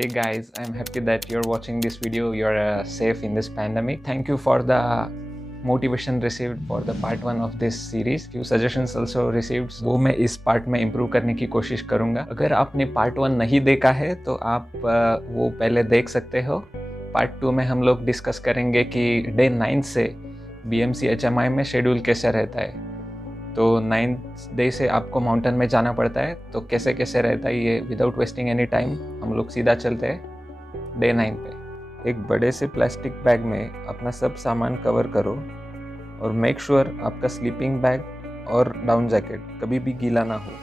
Hey guys, I'm happy that you're watching this video. You're safe in this pandemic. Thank you for the motivation received for the part 1 of this series. Few suggestions also received. वो मैं इस पार्ट में इम्प्रूव करने की कोशिश करूंगा. अगर आपने पार्ट 1 नहीं देखा है तो आप वो पहले देख सकते हो. पार्ट 2 में हम लोग डिस्कस करेंगे कि डे 9 से BMC HMI में शेड्यूल कैसे रहता है. तो 9th डे से आपको माउंटेन में जाना पड़ता है. तो कैसे कैसे रहता है ये विदाउट वेस्टिंग एनी टाइम हम लोग सीधा चलते हैं डे 9 पे. एक बड़े से प्लास्टिक बैग में अपना सब सामान कवर करो और मेक श्योर आपका स्लीपिंग बैग और डाउन जैकेट कभी भी गीला ना हो.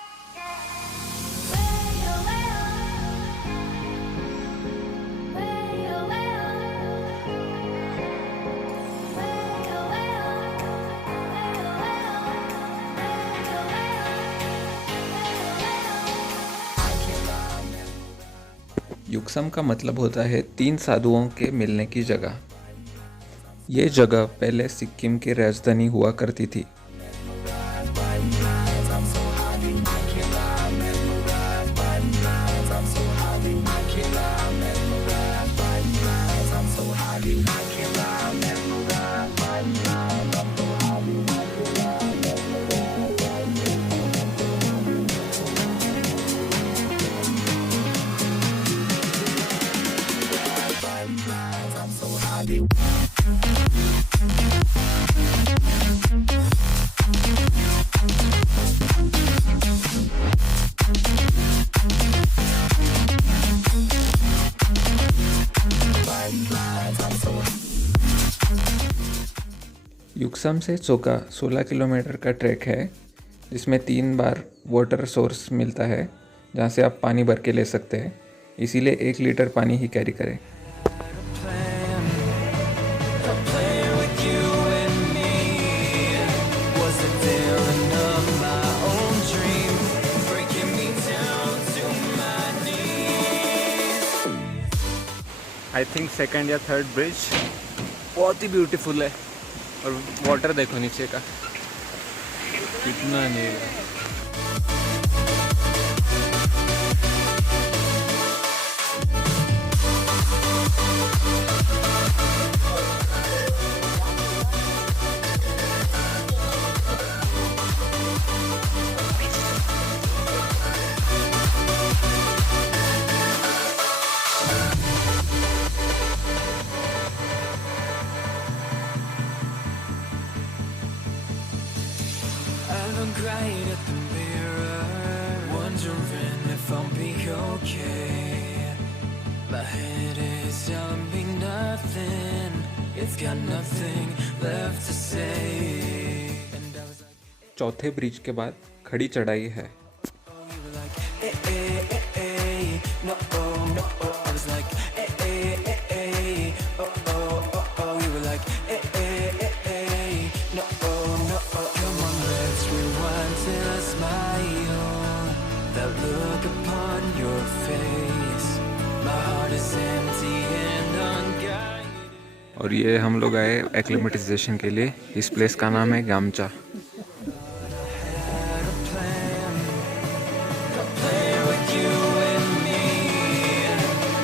युक्सम का मतलब होता है 3 साधुओं के मिलने की जगह. ये जगह पहले सिक्किम की राजधानी हुआ करती थी. युक्सम से चोका 16 किलोमीटर का ट्रैक है जिसमें 3 बार वाटर सोर्स मिलता है जहाँ से आप पानी भर के ले सकते हैं. इसीलिए 1 लीटर पानी ही कैरी करें. आई थिंक सेकंड या थर्ड ब्रिज बहुत ही ब्यूटीफुल है. और वाटर देखो नीचे का कितना नीला. I'm crying at the mirror, wondering if I'll be okay. My head is telling me nothing, it's got nothing left to say. And I was like, चौथे ब्रिज के बाद खड़ी चढ़ाई है. oh, you were like, no, no, I was like, oh, you were like, no, no, come on, let's rewind till I smile. That look upon your face, my heart is empty and unguided. और ये हम लोग आए एक्लिमेटाइजेशन के लिए. इस प्लेस का नाम है गामचा. Had a plan, a plan with you and me.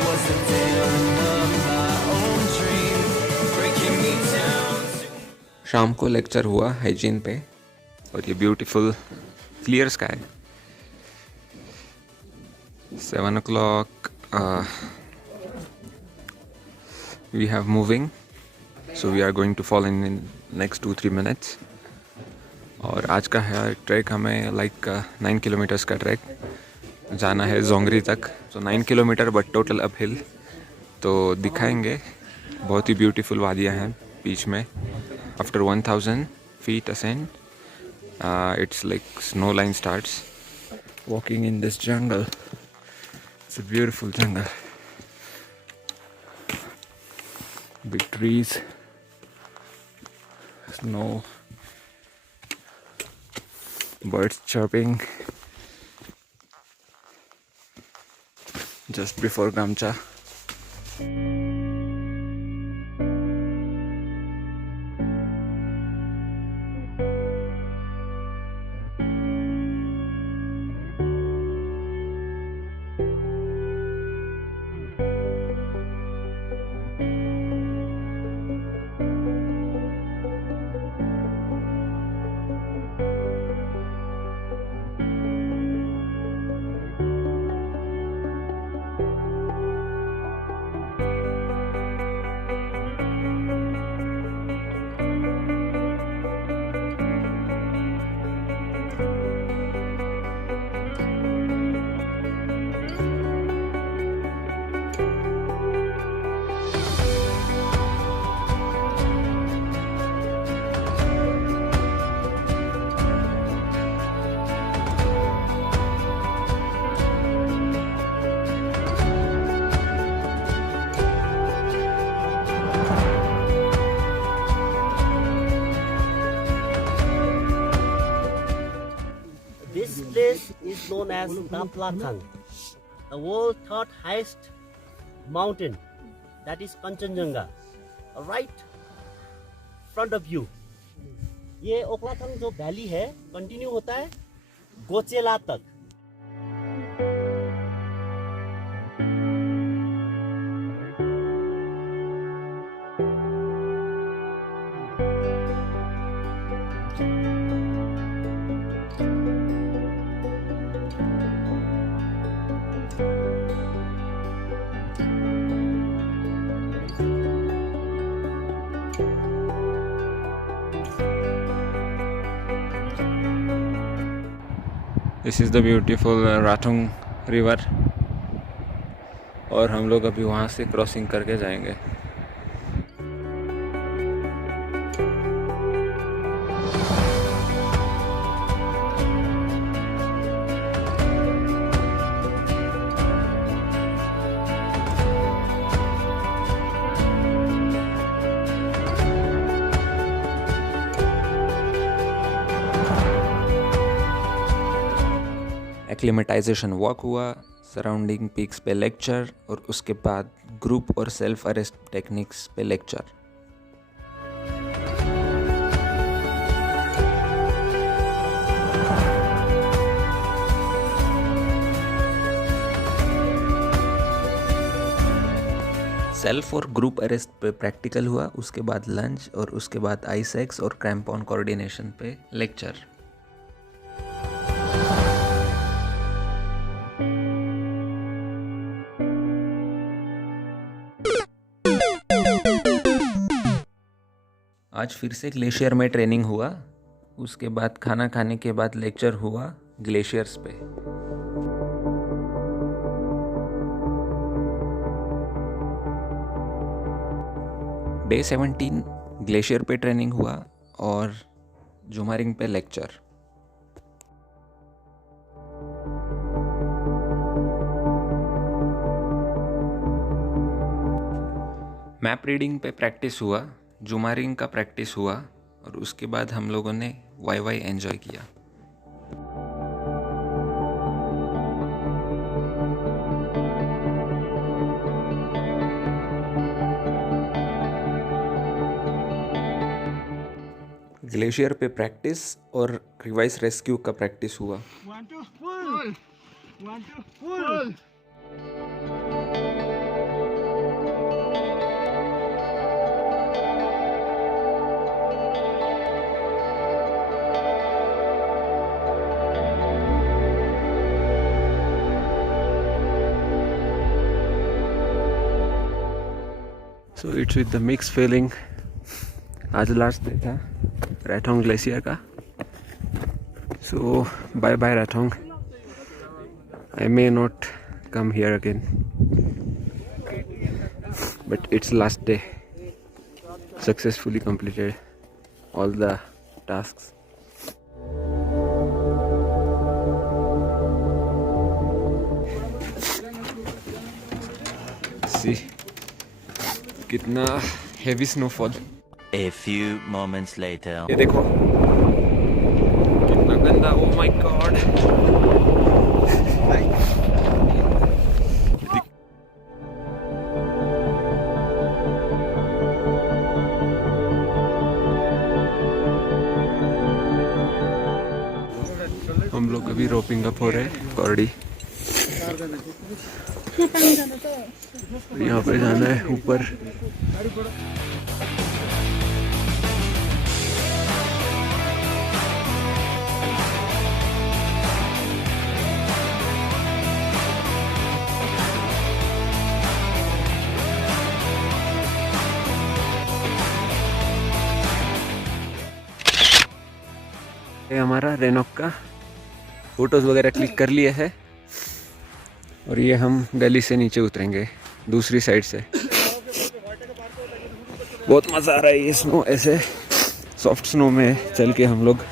Was the villain of my own dream, breaking me down to शाम को लेक्चर हुआ हाइजीन पे और ये beautiful clear sky. 7 o'clock we have moving, so we are going to fall in next 2-3 minutes. और आज का है ट्रैक हमें लाइक 9 किलोमीटर्स का ट्रैक जाना है जोंगरी तक. तो 9 kilometre but total up hill. तो दिखाएंगे. बहुत ही ब्यूटीफुल वादियाँ हैं बीच में. आफ्टर 1000 feet ascent, it's like snow line starts. Walking in this jungle, it's a beautiful jungle. Big trees, snow, birds chirping. Just before Gamcha. known as Daplathang, the world's third highest mountain, that is Kanchenjunga, right front of you. ये ओखलाथंग जो वैली है कंटिन्यू होता है गोचेला तक. This is the beautiful Rathong river और हम लोग अभी वहाँ से क्रॉसिंग करके जाएंगे. एक्लिमेटाइजेशन वॉक हुआ, सराउंडिंग पीक्स पे लेक्चर और उसके बाद ग्रुप और सेल्फ अरेस्ट टेक्निक्स पे लेक्चर. सेल्फ और ग्रुप अरेस्ट पे प्रैक्टिकल हुआ, उसके बाद लंच और उसके बाद आईसेक्स और क्रैम्पॉन कोऑर्डिनेशन पे लेक्चर. आज फिर से ग्लेशियर में ट्रेनिंग हुआ, उसके बाद खाना खाने के बाद लेक्चर हुआ ग्लेशियर्स पे. डे 17 ग्लेशियर पे ट्रेनिंग हुआ और जुमारिंग पे लेक्चर. मैप रीडिंग पे प्रैक्टिस हुआ, जुमारिंग का प्रैक्टिस हुआ और उसके बाद हम लोगों ने वाई एंजॉय किया. ग्लेशियर पे प्रैक्टिस और रिवाइस रेस्क्यू का प्रैक्टिस हुआ. So it's with the mixed feeling. आज लास्ट डे था राथोंग ग्लेशियर का. So bye bye Rathong. I may not come here again, but it's last day. Successfully completed all the tasks. See कितना heavy snowfall. A few moments later. ये देखो कितना गंदा. Oh my God. हम लोग अभी रोपिंग अप हो रहे हैं कॉर्डी. यहाँ पे जाना है ऊपर. ये हमारा रेनॉक का फोटोज वगैरह क्लिक कर लिए है और ये हम गली से नीचे उतरेंगे दूसरी साइड से. बहुत मज़ा आ रहा है ये स्नो, ऐसे सॉफ्ट स्नो में चल के हम लोग.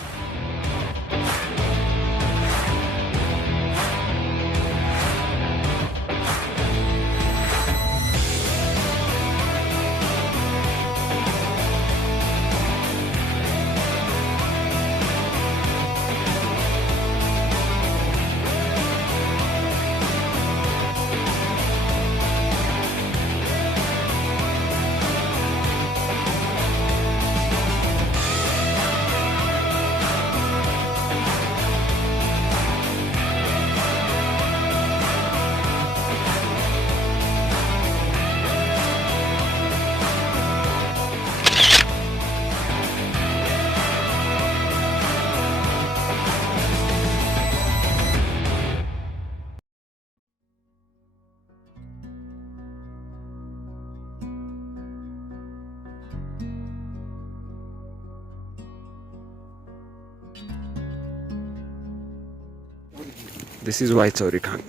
This is Waichaurikhang,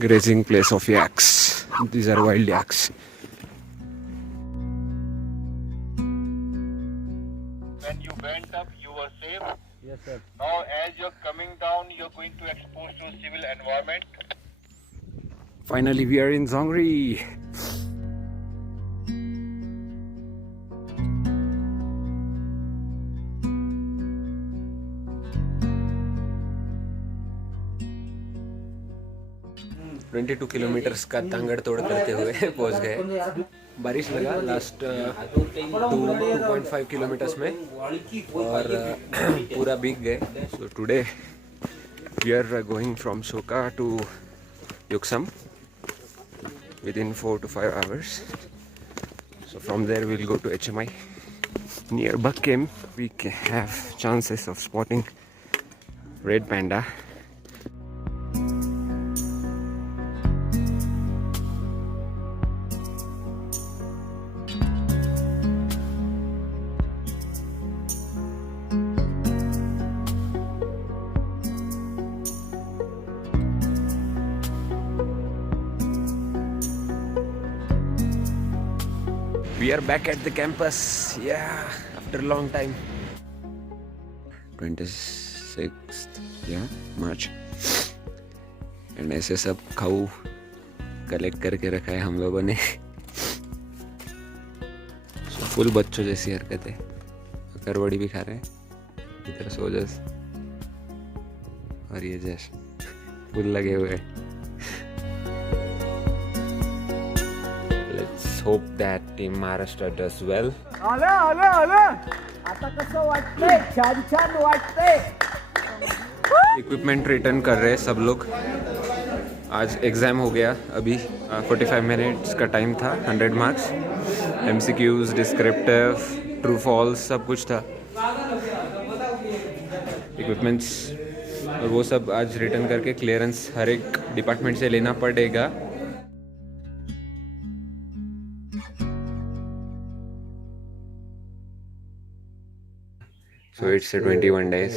grazing place of yaks. These are wild yaks. When you went up, you were safe. Yes, sir. Now, as you're coming down, you're going to expose to civil environment. Finally, we are in Zongri. (22 किलोमीटर्स का तांगड़ तोड़ करते हुए पहुंच गए. बारिश लगा लास्ट 2.5 किलोमीटर्स में और पूरा भीग गए. So today we are going from Soka to Yuksam within 4 to 5 hours. So from there we'll go to HMI. Near Bakkim we have chances of spotting red panda. We are back at the campus, yeah, after a long time. 26th, yeah, March. And ऐसे सब खाऊ कलेक्ट करके रखा है हम लोगों ने. So full बच्चों जैसी हरकत है. करवड़ी भी खा रहे हैं. इधर सोजस और ये जैसे फुल लगे हुए. Hope that Team Maharashtra does well. Equipment return कर रहे हैं सब लोग. आज एग्ज़ाम हो गया. अभी 45 मिनट्स का टाइम था. 100 marks, MCQs, descriptive, true false सब कुछ था. इक्विपमेंट्स और वो सब आज रिटर्न करके क्लियरेंस हर एक डिपार्टमेंट से लेना पड़ेगा. So it's 21 days,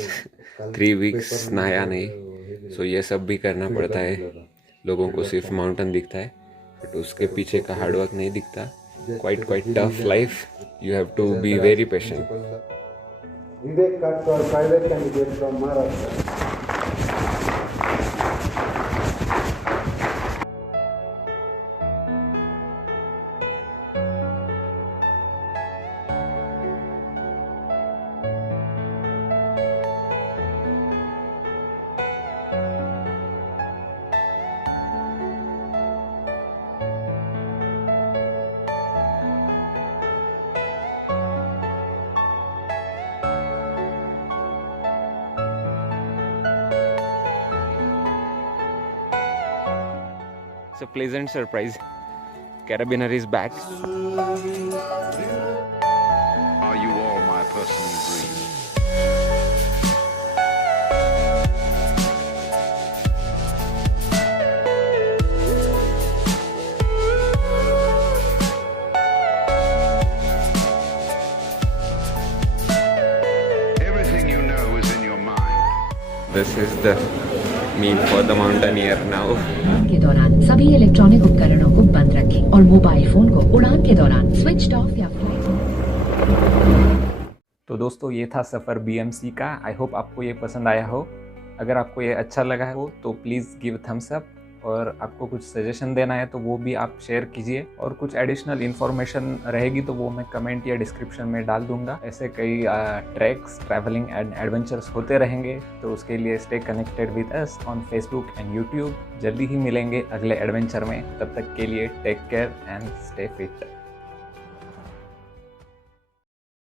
3 weeks नहाया नहीं. So ये सब भी करना पड़ता है. लोगों को सिर्फ माउंटेन दिखता है बट उसके पीछे का हार्डवर्क नहीं दिखता. Quite tough life. You have to be very patient. Vivek Katkar, private candidate from Maharashtra. It's a pleasant surprise. Carabiner is back. Are you all my personal dreams? Everything you know is in your mind. This is the meal for the mountaineer now. के दौरान सभी इलेक्ट्रॉनिक उपकरणों को बंद रखें और mobile phone को उड़ान के दौरान स्विच ऑफ या तो दोस्तों ये था सफ़र BMC का. आई होप आपको ये पसंद आया हो. अगर आपको ये अच्छा लगा हो तो प्लीज़ गिव थम्स अप. और आपको कुछ सजेशन देना है तो वो भी आप शेयर कीजिए. और कुछ एडिशनल इन्फॉर्मेशन रहेगी तो वो मैं कमेंट या डिस्क्रिप्शन में डाल दूंगा. ऐसे कई ट्रैक्स, ट्रैवलिंग एंड एडवेंचर्स होते रहेंगे. तो उसके लिए stay connected with us on Facebook and YouTube. जल्दी ही मिलेंगे अगले एडवेंचर में. तब तक के लिए take care and stay fit.